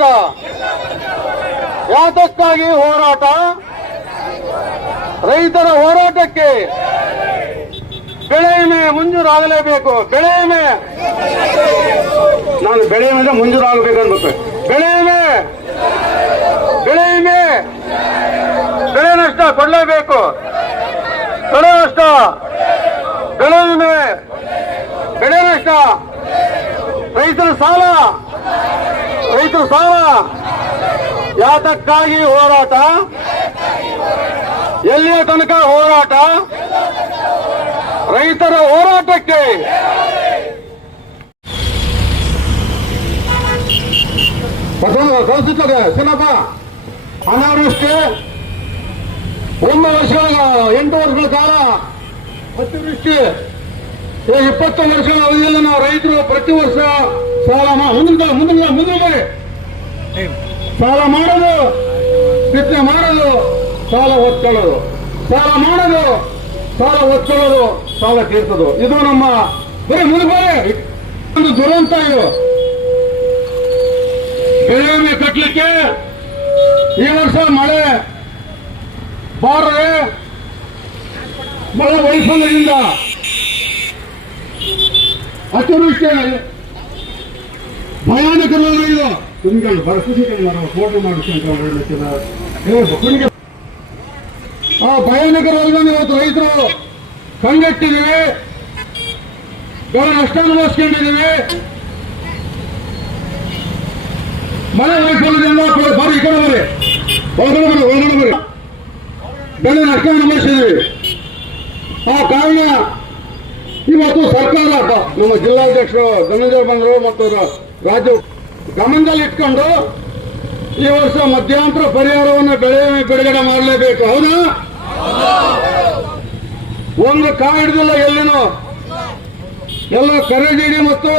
ಹೋರಾಟ? ಯಾತಕ್ಕಾಗಿ ಹೋರಾಟ? ರೈತರ ಹೋರಾಟಕ್ಕೆ ಬೆಳೆ ವಿಮೆ ಮಂಜೂರಾಗಲೇಬೇಕು. ಬೆಳೆ ವಿಮೆ, ನಾನು ಬೆಳೆ ವಿಮೆ ಮಂಜೂರಾಗಬೇಕು ಅನ್ಬೇಕು. ಬೆಳೆ ವಿಮೆ, ಬೆಳೆ ವಿಮೆ, ಬೆಳೆ ನಷ್ಟ ಕೊಡಲೇಬೇಕು. ಬೆಳೆ ನಷ್ಟ, ಬೆಳೆ ವಿಮೆ, ಬೆಳೆ ನಷ್ಟ, ರೈತರ ಸಾಲ, ರೈತರ ಸಾಲ. ಯಾತಕ್ಕಾಗಿ ಹೋರಾಟ? ಎಲ್ಲಿಯ ತನಕ ಹೋರಾಟ? ರೈತರ ಹೋರಾಟಕ್ಕೆ ಚೆನ್ನಪ್ಪ, ಅನಾವೃಷ್ಟಿ 1 ವರ್ಷಗಳ 8 ವರ್ಷಗಳ ಕಾಲ ಅತಿವೃಷ್ಟಿ, 20 ವರ್ಷಗಳ ಅವಧಿಯಲ್ಲಿ ನಾವು ರೈತರು ಪ್ರತಿ ವರ್ಷ ಸಾಲ ಮುಂದೆ ಸಾಲ ಮಾಡೋದು, ಬಿತ್ತನೆ ಮಾಡೋದು, ಸಾಲ ಹೊತ್ಕೊಳ್ಳೋದು, ಸಾಲ ಮಾಡೋದು, ಸಾಲ ಹೊತ್ಕೊಳ್ಳೋದು, ಸಾಲ ತೀರ್ಸೋದು. ಇದು ನಮ್ಮ ಬರೀ ಮುಂದೆ ಒಂದು ದುರಂತ. ಇದು ಬೆಳೆ ವಿಮೆ ಕಟ್ಟಲಿಕ್ಕೆ ಈ ವರ್ಷ ಮಳೆ ಬಾರದೆ, ಮಳೆ ವೈಫಲ್ಯದಿಂದ ಅತಿವೃಷ್ಟಿ ಭಯಾನಕ ರೋಗ. ಇದು ತುಂಬಿಕೊಂಡು ಫೋಟೋ ಮಾಡಿಸ್ಕೊಂಡ್ರೆ ಆ ಭಯಾನಕ ರೋಗವನ್ನು ಇವತ್ತು ರೈತರು ಕಂಗೆಟ್ಟಿದ್ದೀವಿ, ಬೆಳೆ ನಷ್ಟ ಅನುಭವಿಸ್ಕೊಂಡಿದ್ದೀವಿ. ಮಳೆ ವೈಫಲ್ಯದಿಂದ ಬರೀ ಈ ಕಡೆ ಬರೀ ಒಳಗಡೆ ಬರೀ ಬೆಳೆ ನಷ್ಟ ಅನುಭವಿಸಿದ್ದೀವಿ. ಆ ಕಾರಣ ಇವತ್ತು ಸರ್ಕಾರ, ನಮ್ಮ ಜಿಲ್ಲಾಧ್ಯಕ್ಷರು ಧನಂಜಯ ಬಂದರು ಮತ್ತು ರಾಜ್ಯ ಗಮನದಲ್ಲಿ ಇಟ್ಕೊಂಡು ಈ ವರ್ಷ ಮಧ್ಯಂತರ ಪರಿಹಾರವನ್ನು ಬೆಳೆ ಬಿಡುಗಡೆ ಮಾಡಲೇಬೇಕು. ಹೌದಾ? ಒಂದು ಕಾಯಿ ಹಿಡಿದಿಲ್ಲ ಎಲ್ಲಿನೂ, ಎಲ್ಲ ಕರೆಜೀಡಿ ಮತ್ತು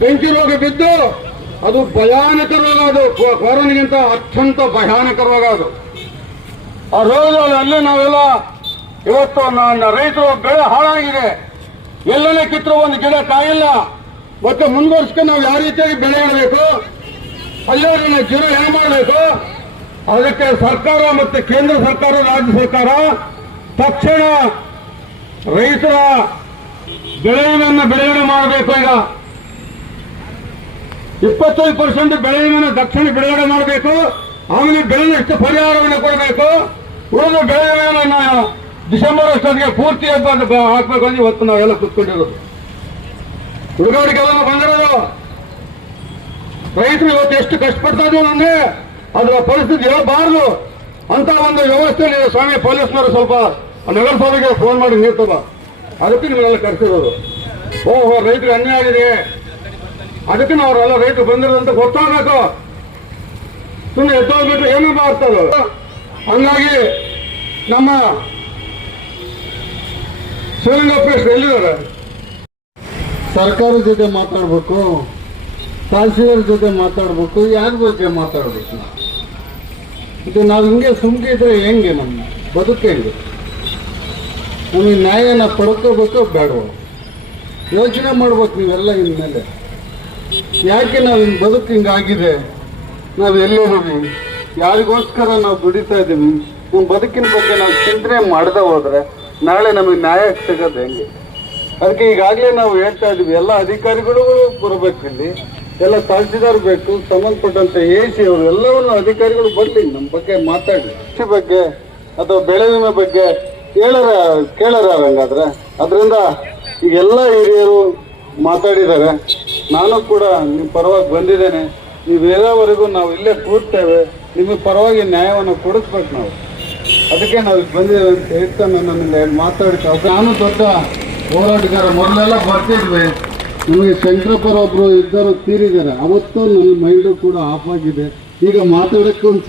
ಬೆಂಕಿ ರೋಗ ಬಿದ್ದು ಅದು ಭಯಾನಕ ರೋಗ. ಅದು ಕೊರೋನಾಗಿಂತ ಅತ್ಯಂತ ಭಯಾನಕ ರೋಗ. ಅದು ಆ ರೋಗದಲ್ಲಿ ಅಲ್ಲೇ ನಾವೆಲ್ಲ ಇವತ್ತು ರೈತರು ಬೆಳೆ ಹಾಳಾಗಿದೆ. ಎಲ್ಲನೇ ಕಿತ್ತರೂ ಒಂದು ಗಿಡ ಕಾಯಿಲ್ಲ. ಮತ್ತೆ ಮುಂದುವರ್ಸ್ಕೊಂಡು ನಾವು ಯಾವ ರೀತಿಯಾಗಿ ಬೆಳೆ ಇಡಬೇಕು, ಅಲ್ಲೇ ಜೀವ ಏನು ಮಾಡಬೇಕು, ಅದಕ್ಕೆ ಸರ್ಕಾರ ಮತ್ತು ಕೇಂದ್ರ ಸರ್ಕಾರ, ರಾಜ್ಯ ಸರ್ಕಾರ ತಕ್ಷಣ ರೈತರ ಬೆಳೆ ವಿಮೆಯನ್ನು ಬಿಡುಗಡೆ ಮಾಡಬೇಕು. ಈಗ 25% ಬೆಳೆ ವಿಮೆಯನ್ನು ತಕ್ಷಣ ಬಿಡುಗಡೆ ಮಾಡಬೇಕು. ಆಮೇಲೆ ಬೆಳೆ ನಷ್ಟ ಪರಿಹಾರವನ್ನು ಕೊಡಬೇಕು. ಉಳಿದ ಬೆಳೆ ವಿಮೆಯನ್ನು ಡಿಸೆಂಬರ್ ಅಷ್ಟೊತ್ತಿಗೆ ಪೂರ್ತಿ ಹಾಕ್ಬೇಕು ಅಂತ ಇವತ್ತು ನಾವೆಲ್ಲ ಕೂತ್ಕೊಂಡಿರೋದು. ಹುಡುಗಾರಿಕೆಲ್ಲ ಬಂದಿರೋದು. ರೈತರು ಇವತ್ತು ಎಷ್ಟು ಕಷ್ಟಪಡ್ತಾ ಇದ್ವಿ ಅಂದ್ರೆ ಅದರ ಪರಿಸ್ಥಿತಿ ಇರಬಾರದು ಅಂತ ಒಂದು ವ್ಯವಸ್ಥೆ. ಸ್ವಾಮಿ ಪೊಲೀಸ್ನವರು ಸ್ವಲ್ಪ ನಗರಸಭೆಗೆ ಫೋನ್ ಮಾಡಿ ನೀಡ್ತದ, ಅದಕ್ಕೆ ನಿಮ್ಮನ್ನೆಲ್ಲ ಕರೆಸಿರೋದು. ಓಹೋ, ರೈತರಿಗೆ ಅನ್ಯಾಯ ಆಗಿದೆ, ಅದಕ್ಕೆ ಅವರೆಲ್ಲ ರೈತರು ಬಂದಿರೋದಂತ ಗೊತ್ತಾಗಬೇಕು. ಸುಮ್ಮನೆ ಎದ್ದೋಗ್ಬಿಟ್ಟು ಏನೂ ಮಾಡ್ತದ. ಹಂಗಾಗಿ ನಮ್ಮ ಶಿವಲಿಂಗಪ್ಪ ಎಲ್ಲಿದ್ದಾರೆ? ಸರ್ಕಾರದ ಜೊತೆ ಮಾತಾಡಬೇಕು, ತಹಸೀಲ್ದಾರ್ ಜೊತೆ ಮಾತಾಡಬೇಕು, ಯಾರ ಬಗ್ಗೆ ಮಾತಾಡಬೇಕು? ಇದು ನಾವು ಹಿಂಗೆ ಸುಮ್ಗೆ ಇದ್ರೆ ಹೆಂಗೆ? ನಮ್ಮ ಬದುಕು ಹೆಂಗೆ? ನಮಗೆ ನ್ಯಾಯನ ಪಡ್ಕೋಬೇಕು ಬೇಡವೋ ಯೋಚನೆ ಮಾಡ್ಬೇಕು ನೀವೆಲ್ಲ. ಇನ್ಮೇಲೆ ಯಾಕೆ ನಾವು ಹಿಂಗೆ ಬದುಕು ಹಿಂಗಾಗಿದೆ? ನಾವು ಎಲ್ಲೋದೀವಿ? ಯಾರಿಗೋಸ್ಕರ ನಾವು ದುಡಿತಾ ಇದ್ದೀವಿ? ನಮ್ಮ ಬದುಕಿನ ಬಗ್ಗೆ ನಾವು ಚಿಂತನೆ ಮಾಡದೆ ಹೋದ್ರೆ ನಾಳೆ ನಮಗೆ ನ್ಯಾಯ ಸಿಗೋದು ಹೆಂಗೆ? ಅದಕ್ಕೆ ಈಗಾಗಲೇ ನಾವು ಹೇಳ್ತಾ ಇದ್ದೀವಿ, ಎಲ್ಲ ಅಧಿಕಾರಿಗಳು ಬರಬೇಕು, ಇಲ್ಲಿ ಎಲ್ಲ ತಹಸೀಲ್ದಾರ್ ಬೇಕು, ಸಂಬಂಧಪಟ್ಟಂತೆ AC ಅವರು ಎಲ್ಲವನ್ನು ಅಧಿಕಾರಿಗಳು ಬರಲಿ, ನಮ್ಮ ಬಗ್ಗೆ ಮಾತಾಡಿ. ಕೃಷಿ ಬಗ್ಗೆ ಅಥವಾ ಬೆಳೆ ವಿಮೆ ಬಗ್ಗೆ ಕೇಳರ ಹಂಗಾದ್ರೆ. ಅದರಿಂದ ಈಗೆಲ್ಲ ಹಿರಿಯರು ಮಾತಾಡಿದ್ದಾರೆ. ನಾನು ಕೂಡ ನಿಮ್ಮ ಪರವಾಗಿ ಬಂದಿದ್ದೇನೆ. ನೀವು ಹೇಳೋವರೆಗೂ ನಾವು ಇಲ್ಲೇ ಕೂರ್ತೇವೆ. ನಿಮಗೆ ಪರವಾಗಿ ನ್ಯಾಯವನ್ನು ಕೊಡಿಸ್ಬೇಕು ನಾವು. ಅದಕ್ಕೆ ನಾವು ಬಂದಿದ್ದೇವೆ ಅಂತ ಹೇಳ್ತಾ ನನ್ನಿಂದ ಮಾತಾಡ್ತಾ. ನಾನು ದೊಡ್ಡ ಹೋರಾಟಗಾರ. ಮೊದಲೆಲ್ಲ ಬರ್ತಿದ್ವಿ. ನಮಗೆ ಶಂಕರಪ್ಪರ ಒಬ್ಬರು ಇದ್ದರು ತೀರಿದ್ದಾರೆ. ಅವತ್ತು ನನ್ನ ಮೈಂಡು ಕೂಡ ಆಫ್ ಆಗಿದೆ. ಈಗ ಮಾತಾಡೋಕ್ಕೆ ಒಂದು